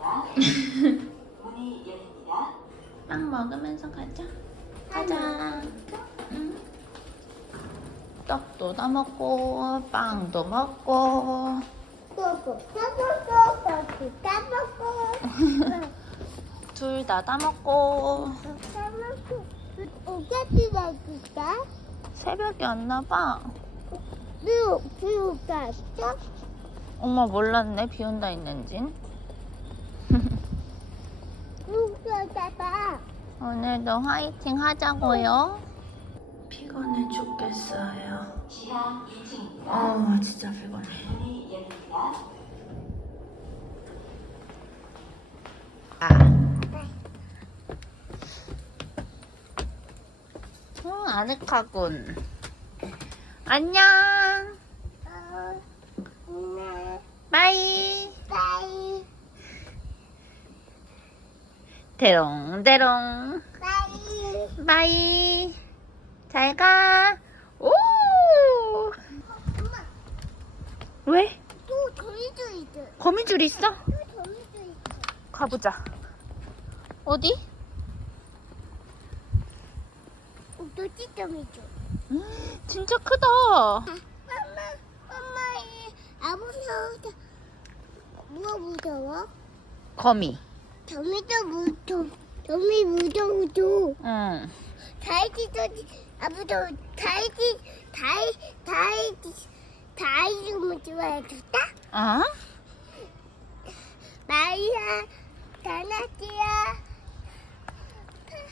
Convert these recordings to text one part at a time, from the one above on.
빵 먹으면서 가자. 가자. 응. 떡도 다 먹고 빵도 먹고 또또 까먹고 까먹고 둘다 다 먹고 까먹고 오가지 나줄까? 새벽에 왔나 봐. 엄마 몰랐네 비 온다 했는진. 오늘도 화이팅 하자고요. 피곤해 죽겠어요. 지하 2층입니다. 어 진짜 피곤해. 아. 어, 아늑하군. 안녕. 어, 네, 바이. 빠이 대롱대롱. 빠이 바이. 잘 가. 오. 엄마 왜? 또 거미줄 있어 거미줄 있어? 또 거미줄 있어 가보자. 어디? 어, 또 찌꺼미줄 진짜 크다. 엄마 엄마 이 아버지 뭐가 무서워? 거미. 거미도 무서워 거미 무서워도 응. 다이지도 아버도 다이지 다이 다이지 다이지 좋아해줬다? 어? 마이야 다나지야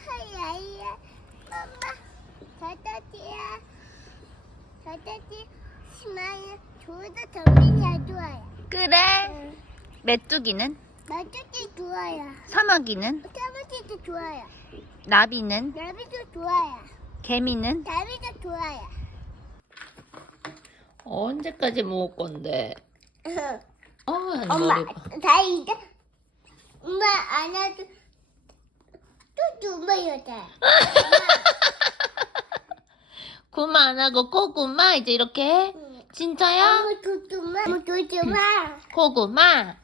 하야이야 엄마 다다지야 다다지 스마일 좋아도 정민이야 좋아요 그래. 메뚜기는? 마주지 좋아요 사마귀는? 사무지도 좋아요 나비는? 나비도 좋아요 개미는? 나비도 좋아요 언제까지 먹을 건데? 어, 엄마 다 이제 엄마 안아도 또 두번 여자 구마 안 하고 고구마 이제 이렇게 해? 진짜야? 엄마 두두마 엄마 두두마 고구마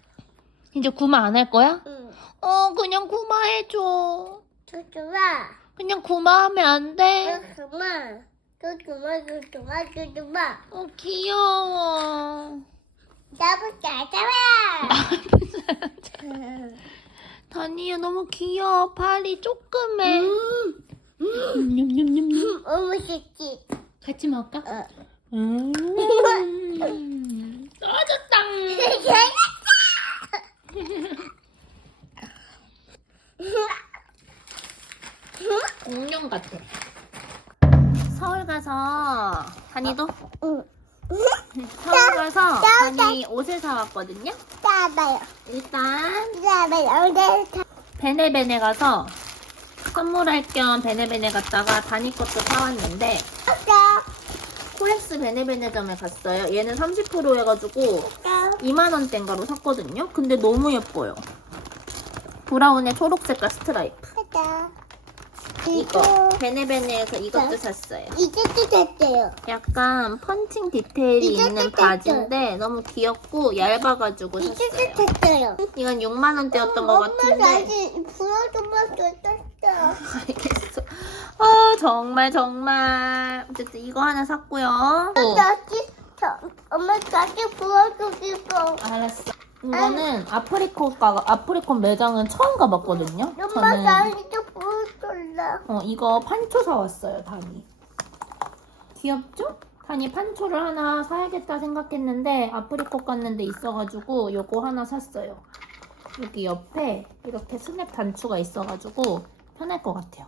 이제 구마 안 할 거야? 응. 어 그냥 구마 해줘. 두두마 그냥 구마 하면 안 돼? 두두마. 두두마 두두마 두두마 어 귀여워. 나부터 잡아. 다니야 너무 귀여워. 발이 조그매 냠냠냠냠 너무 좋지. 같이 먹을까? 어. 음. 떨어졌다 공룡 같아. 서울 가서 다니도? 응. 서울 가서 나- 다니 옷을 사 왔거든요? 잡아요. 일단 잡아요. 네 베네베네 가서 선물할 겸 베네베네 갔다가 다니 것도 사 왔는데 잡아 코엑스 베네베네점에 갔어요. 얘는 30% 해가지고 2만원대인가로 샀거든요? 근데 너무 예뻐요. 브라운에 초록 색깔 스트라이프. 잡아. 이거 베네베네에서 이것도 자. 샀어요. 이제도 됐대요. 약간 펀칭 디테일이 있는? 바지인데 너무 귀엽고 얇아가지고 이제도 샀어요. 됐어요. 이건 6만 원대였던 것 같은데. 엄마 다시 불어줘봐 줬었어. 알겠어. 아 정말 정말. 어쨌든 이거 하나 샀고요. 다시 저, 엄마 다시 불어주고 싶어 알았어 이거는 아프리콘가 아프리콘 매장은 처음 가봤거든요 엄마 저는 다시 또 불어줄래 어, 이거 판초 사왔어요, 다니. 귀엽죠? 다니 판초를 하나 사야겠다 생각했는데 아프리코 갔는데 있어가지고 요거 하나 샀어요. 여기 옆에 이렇게 스냅 단추가 있어가지고 편할 것 같아요.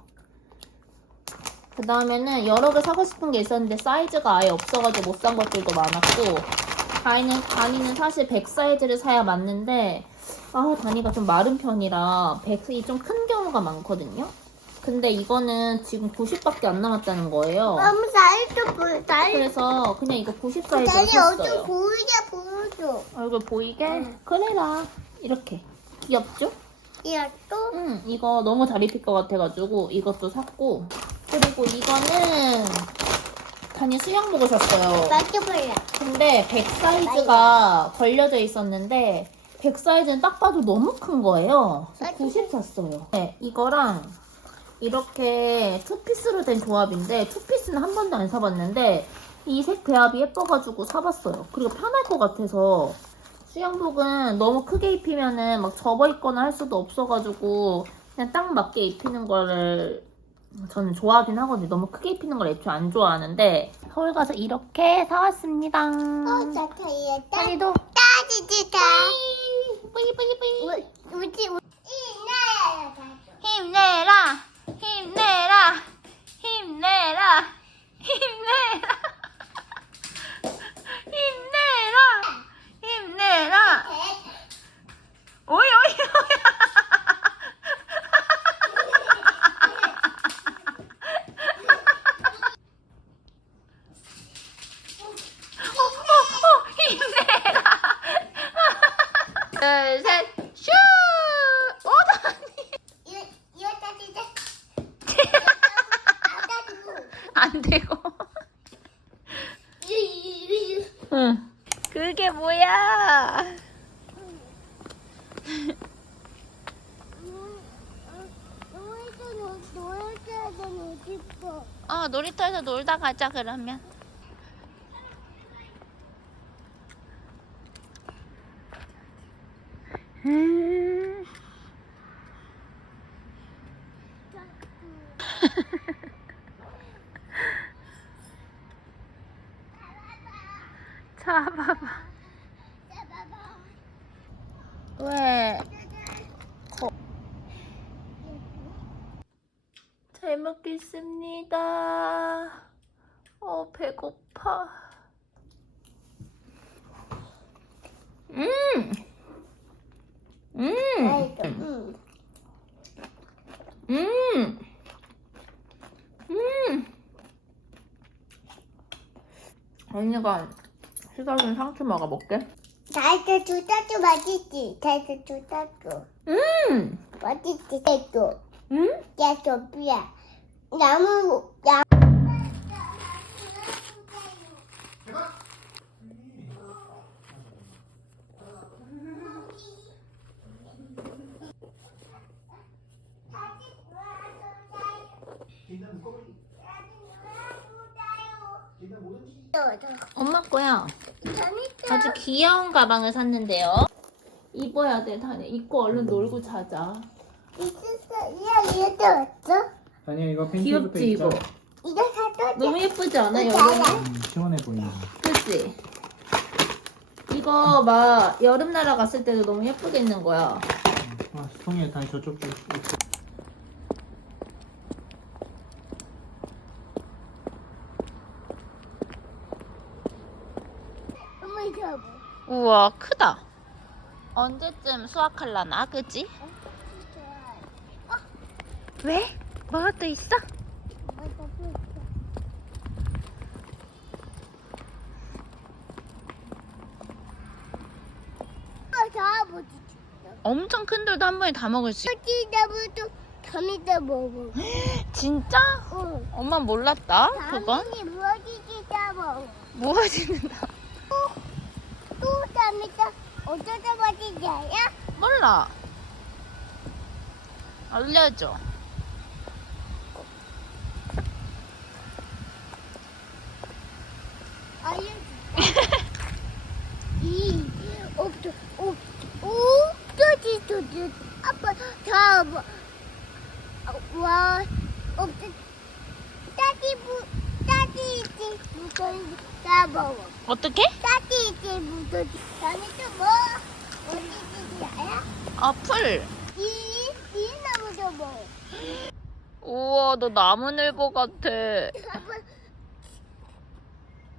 그 다음에는 여러 개 사고 싶은 게 있었는데 사이즈가 아예 없어가지고 못 산 것들도 많았고 다니는, 다니는 사실 100 사이즈를 사야 맞는데 아 다니가 좀 마른 편이라 100이 좀 큰 경우가 많거든요. 근데 이거는 지금 90밖에 안 남았다는 거예요. 엄마 불, 다시 그래서 그냥 이거 90 사이즈로 다시 어디 샀어요. 보이게 보여줘 얼굴 보이게? 응. 그래라. 이렇게. 귀엽죠? 또 응, 이거 너무 잘 입힐 것 같아가지고 이것도 샀고. 그리고 이거는 단위 수영복을 샀어요. 맞춰볼래 근데 100 사이즈가 걸려져 있었는데 100 사이즈는 딱 봐도 너무 큰 거예요. 그래서 아, 90 샀어요. 네, 이거랑 이렇게 투피스로 된 조합인데 투피스는 한 번도 안 사봤는데 이 색 배합이 예뻐가지고 사봤어요. 그리고 편할 것 같아서 수영복은 너무 크게 입히면은 막 접어 입거나 할 수도 없어가지고 그냥 딱 맞게 입히는 거를 저는 좋아하긴 하거든요. 너무 크게 입히는 걸 애초에 안 좋아하는데. 서울 가서 이렇게 사왔습니다. 어, 나 타이에 따 다리도. 따지지 다. 뿌이 뿌이 뿌이 우지 우지. 힘내라. 힘내라. 힘내라. 힘내라. 힘내라. 힘내라. 오이 오이 오이 어, 어, 어, 힘내라 둘셋슈 오다니 이거 이거 따지지. 안 되고. 응. 그게 뭐야? 어, 놀이터에서 놀다 가자, 그러면. 음. 잡아봐. 왜? 거... 잘 먹겠습니다. 어, 배고파. 음! 음! 음! 음! 언니가 시사준 상추 먹어볼게. 달걀 두따도 맛있지. 달걀 두따도 음! 맛있지. 달걀. 음? 야, 소피야. 나무, 야. 엄마 거야. 아주 귀여운 가방을 샀는데요. 입어야 돼, 다니. 입고 얼른 놀고 자자. 있었어. 야, 얘도 왔어? 아니야 이거 팬티부터 귀엽지, 입자. 이거? 이거 사도 돼. 너무 예쁘지 않아, 이거 여름에? 알아? 음, 시원해 보이네. 그치? 이거 막 여름 나라 갔을 때도 너무 예쁘게 입는 거야. 아, 송이 다시 저쪽 좀. 엄마 이거 뭐? 우와, 크다. 언제쯤 수확할라나, 그치? 왜? 뭐가 또 있어? 다. 엄청 큰 돌도 한 번에 다 먹을 수 있... 어디다부터 감이다 먹어. 진짜? 응. 엄마 몰랐다, 그건? 무엇이다 먹어. 무엇이는다. 어쩌다 알아? 몰라. 알려줘. 알려줄까? 이, 옥도, 옥, 옥도지, 도지. 아빠, 다, 뭐, 와, 옥도, 따지부, 따지지, 무더지, 다 먹어. 어떻게? 따지지, 무더지. 다음에 뭐, 어디지, 알아? 아, 풀. 이, 이 나무도 먹어. 우와, 너 나무늘보 같아. 아빠,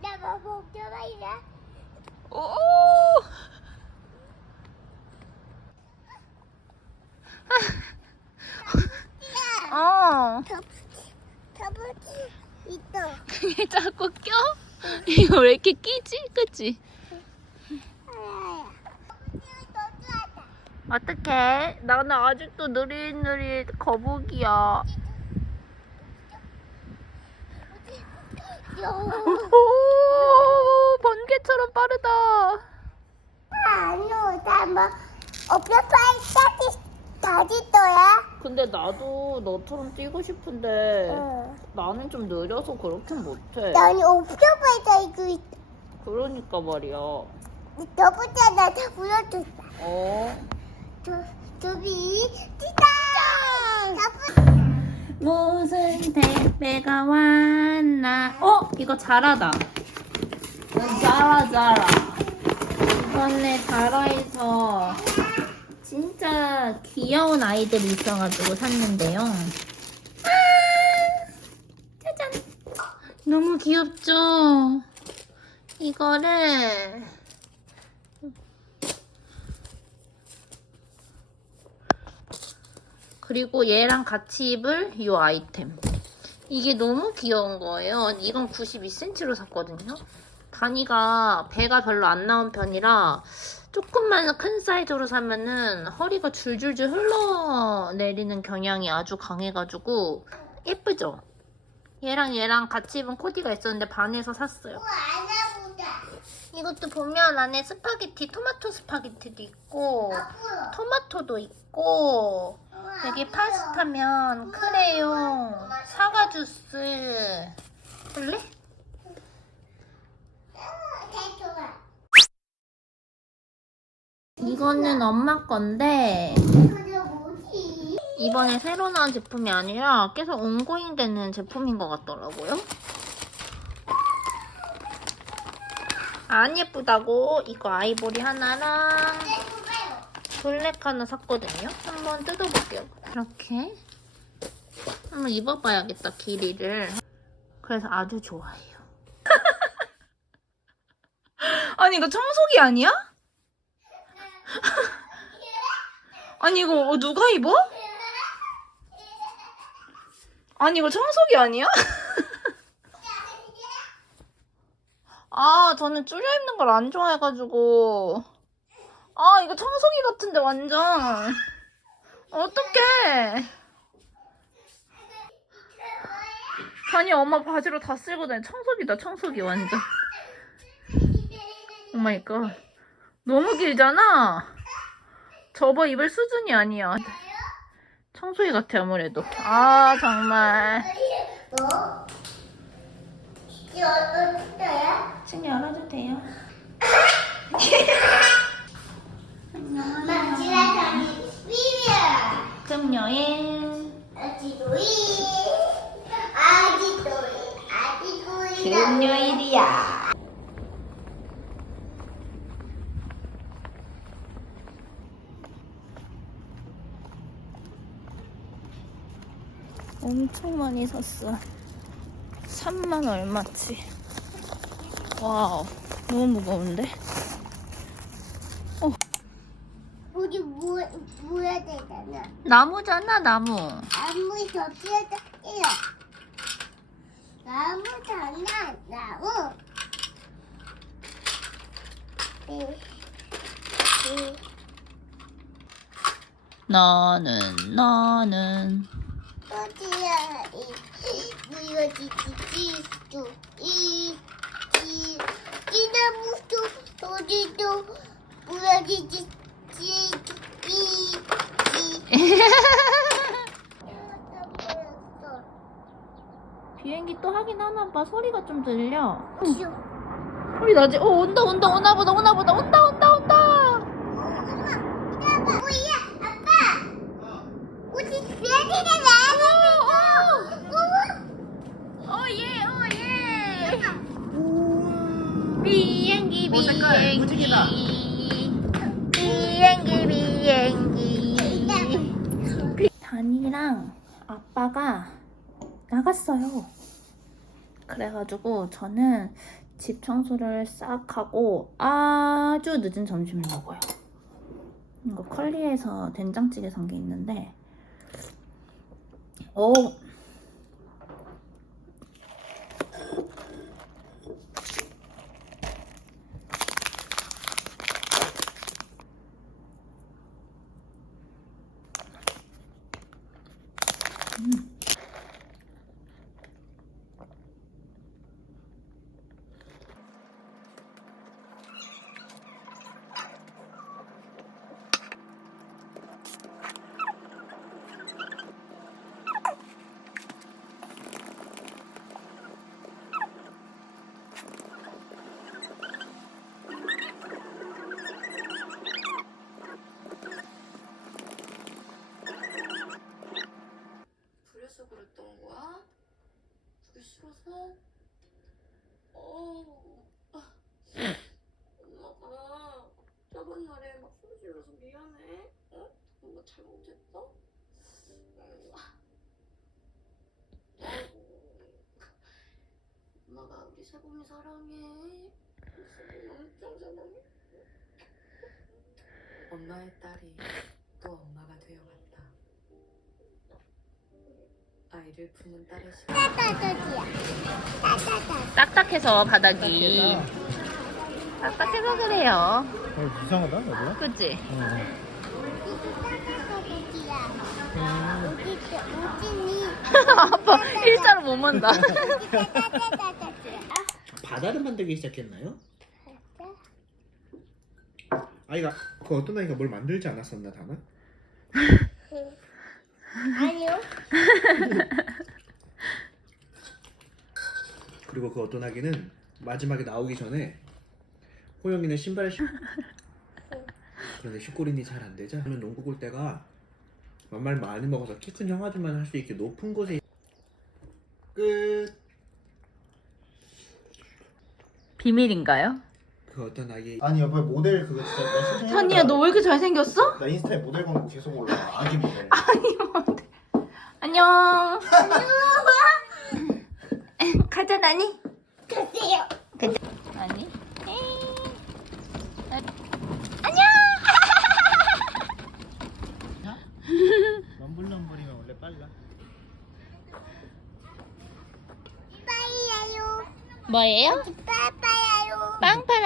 나뭐 먹자마 이래. 오! 어. 다버지 있어. 그게 자꾸 껴? 이거 왜 이렇게 끼지? 그치? 어떡해? 나는 아직도 느릿느릿 거북이야. 요. 오, 번개처럼 빠르다. 아니요, 나뭐 오빠 팔까지 다시 떠야? 근데 나도 너처럼 뛰고 싶은데 응. 나는 좀 느려서 그렇게 못해. 난 오빠 팔까 이거 그러니까 말이야. 저보다 더 불러줬다. 어? 저 저기 띠다. 무슨 택배가 왔나? 어? 이거 자라다. 자라 자라. 이번에 자라에서 진짜 귀여운 아이들이 있어가지고 샀는데요. 아, 짜잔. 너무 귀엽죠? 이거를 그리고 얘랑 같이 입을 이 아이템. 이게 너무 귀여운 거예요. 이건 92cm로 샀거든요. 단위가 배가 별로 안 나온 편이라 조금만 큰 사이즈로 사면은 허리가 줄줄줄 흘러내리는 경향이 아주 강해가지고 예쁘죠? 얘랑 얘랑 같이 입은 코디가 있었는데 반에서 샀어요. 이것도 보면 안에 스파게티, 토마토 스파게티도 있고 앞으로. 토마토도 있고 여기 파스타면 크레용, 사과 주스? 대통아. 이거는 엄마 건데? 이번에 새로 나온 제품이 아니라 계속 온고잉 되는 제품인 것 같더라고요. 안 예쁘다고 이거 아이보리 하나랑 블랙 하나 샀거든요. 한번 뜯어볼게요. 이렇게 한번 입어봐야겠다 길이를. 그래서 아주 좋아해요. 아니 이거 청소기 아니야? 아니 이거 어, 누가 입어? 아니 이거 청소기 아니야? 아 저는 줄여 입는 걸 안 좋아해가지고 아 이거 청소기 같은데 완전. 어떡해. 아니 엄마 바지로 다 쓸고 다니. 청소기다 청소기 완전. 오마이갓. 너무 길잖아. 접어 입을 수준이 아니야. 청소기 같아 아무래도. 아 정말. 너? 이거 어떤 거야? 층 열어도 돼요? 엄 마 지라사니 비비야. 금요일 아지도이. 아지도이. 아지도이. 금요일이야 엄청 많이 샀어 3만 얼마치 와우 너무 무거운데 우리 뭐, 뭐야 되잖아. 나무잖아 나무 나무 접시에다 해요. 나무잖아, 나무. 응. 응. 너는 너는 어디야? 이 이거 지지지수 이이 이나무도 어디도 부러지지 지이 또 하긴 하나 봐. 소리가 좀 들려. 귀여워. 소리 나지? 어 온다 온다 오나 보다 오나 보다. 온다 온다 온다! 오예 비행기 비행기. 비행기 비행기. 단이랑 아빠가 나갔어요 그래가지고 저는 집 청소를 싹 하고 아주 늦은 점심을 먹어요. 이거 컬리에서 된장찌개 산 게 있는데 오 싫어서 그랬던 거야? 그게 싫어서? 어 엄마가 저번 날에 막 소리 질러서 미안해 어? 엄마 잘못했어? 엄마가 우리 세범이 사랑해 엄청 사랑해 엄마의 딸이 또 엄마가 아이를 품은 딸의 시. 딱딱해서 바닥이. 딱딱해서 그래요. 어, 이상하다 여보가? 그치? 우진이. 아빠 일자로 못 만다. 바다를 만들기 시작했나요? 아이가 그 어떤 아이가 뭘 만들지 않았었나 다나? 아니요. 그리고 그 어떤 아기는 마지막에 나오기 전에 호영이는 신발을 신 그런데 슈꼬린이 잘 안 되자 그러면 농구 골대가 만말 많이 먹어서 키 큰 형아들만 할 수 있게 높은 곳에 끝. 비밀인가요? 그 어떤 아기 아니 옆에 모델 그거 진짜 나 신청해 찬이야 너 왜 이렇게 잘생겼어? 나 인스타에 모델 광고 계속 올라와 아기 모델 안녕. 가자 나니. 가세요. 나니. 럼블럼블이면 원래 빨라. 뭐예요?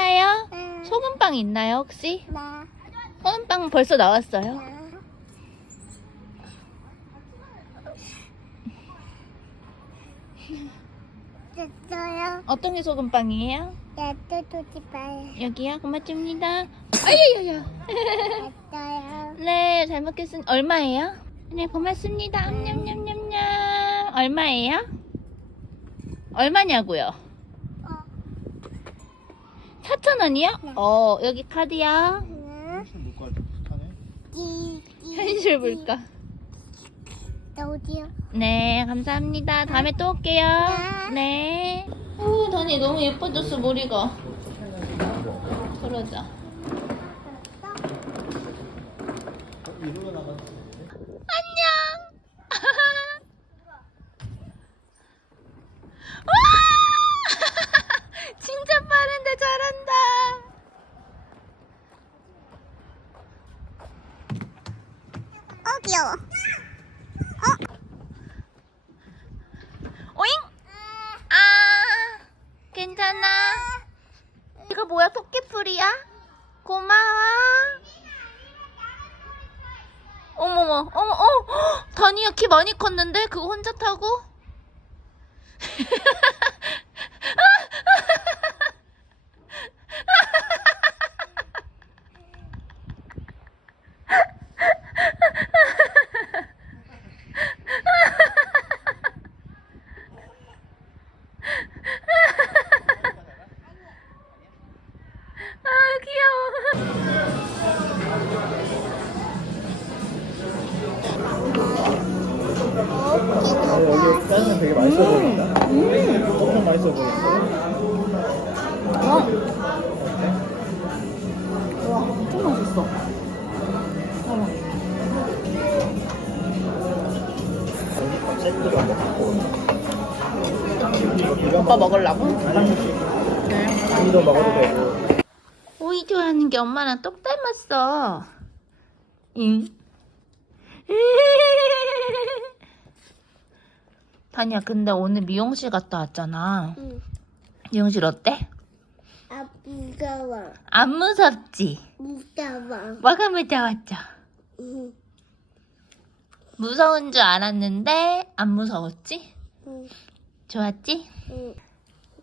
빵 팔아요? 응. 소금빵 있나요 혹시? 나. 소금빵 벌써 나왔어요. 나. 됐어요. 어떤 게 소금빵이에요? 야또도지 빠요. 여기요. 고맙습니다. 아야야야. 됐어요. 네, 잘 먹겠습니다. 얼마예요? 네, 고맙습니다. 냠냠냠냠. 얼마예요? 얼마냐고요? 어. 4,000원이요? 네. 어, 여기. 물가 비슷하네 띠. 현실 물가. 어디요? 네, 감사합니다. 다음에 또 올게요. 네. 오, 다니 너무 예뻐졌어, 머리가. 그러자. 이러고 나가 안녕. 와! 진짜 빠른데 잘한다. 어 귀여워. 오잉? 아, 괜찮아. 이거 뭐야? 토끼풀이야? 고마워. 어머머, 어머, 어, 다니야 키 많이 컸는데 그거 혼자 타고? 와. 와, 엄청 맛있어. 어머. 셀프로 한번 갖고 오는 오빠 먹으려고? 먹어도 되고 오이 좋아하는 게 엄마랑 똑 닮았어. 응. 다니야, 근데 오늘 미용실 갔다 왔잖아. 응. 미용실 어때? 아 무서워. 안 무섭지? 무서워. 뭐가 무서웠죠? 응. 무서운 줄 알았는데 안 무서웠지? 응. 좋았지? 응.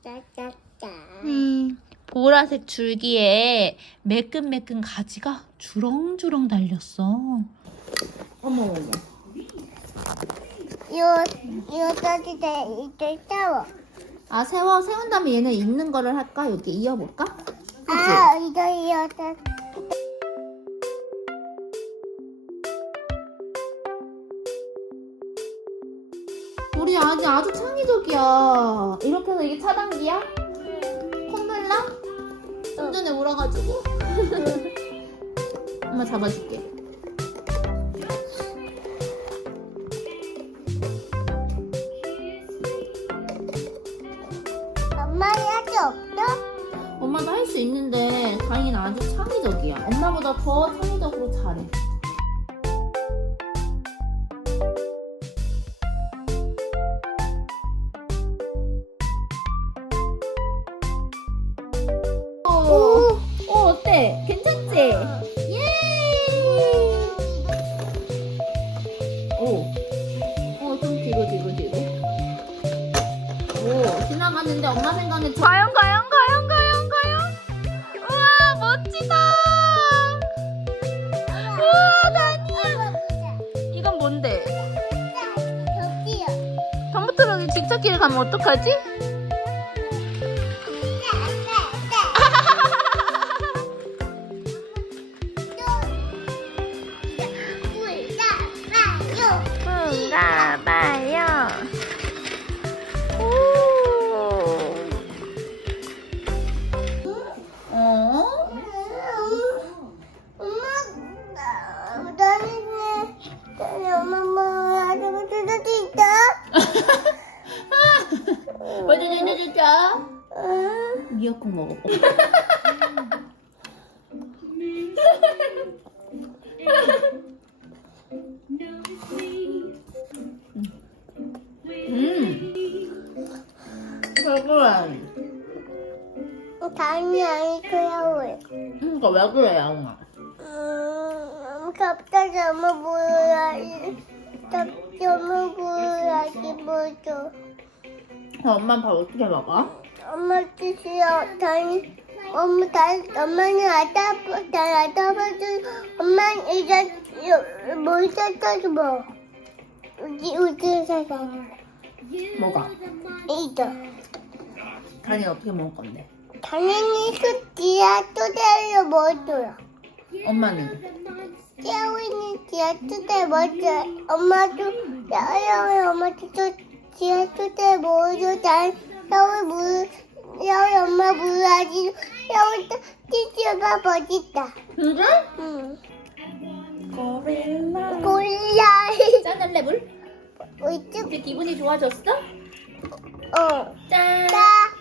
따따따. 음, 보라색 줄기에 매끈매끈 가지가 주렁주렁 달렸어. 어머, 어머. 이거 이거 따지대 이제 싸워. 아, 세워, 세운 다음에 얘는 있는 거를 할까? 여기 이어볼까? 아 이거 이거 따. 우리 아기 아주 창의적이야. 이렇게 해서 이게 차단기야? 콧물 나? 좀 전에 울어가지고. 엄마 잡아줄게. 엄마도 할 수 있는데 다행히 는 아주 창의적이야. 엄마보다 더 창의적으로 잘해. 가 그러니까 왜 그래, 양아? 음, 갑자기 엄마 보여야지. 갑자기 엄마 보여야지 뭐죠? 엄마 밥 어떻게 먹어? 엄마 주세요. 다니. 엄마 다 엄마는 아빠 다 아빠도 엄마는 이제 뭘 찾아서 뭐? 우지 우지 사서 뭐가? 이거. 다니 어떻게 먹을 건데? 당연히 그 디아토대로 먹어줘요. 엄마는? 깨우는 디아토대 먹어줘요. 엄마도 야야 엄마도 또 디아토대 먹어줘. 난 야우 물 야우 엄마 물아지 야우 띠띠가 멋있다. 그래? 응. 고릴라. 골라. 짠 레블? 어쭈? 이제 기분이 좋아졌어? 어. 짠. 나.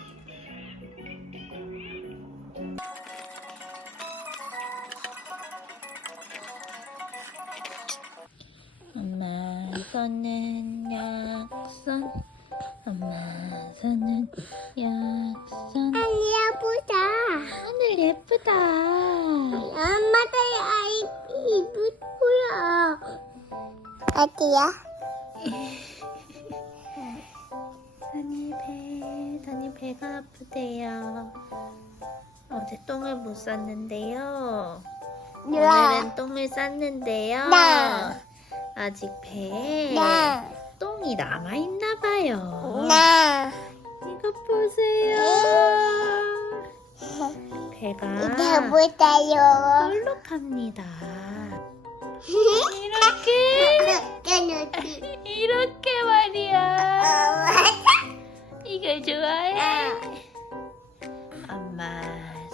엄마 손은 약손 엄마 손은 약손 아니야 보자. 하늘 예쁘다 엄마도 아이 이쁘고요. 어디야? 다니 배 다니 배가 아프대요 어제 똥을 못 쌌는데요 오늘은 똥을 쌌는데요 나. 아직 배에 나. 똥이 남아 있나 봐요 나. 이거 보세요 배가 이제 못해요. 볼록합니다 이렇게. 이렇게 말이야 이걸 좋아해 엄마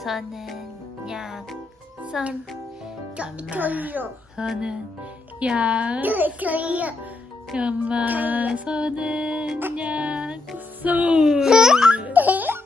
손은 약손 엄마. 손은 야. 그만 네, 손은 아. 약속.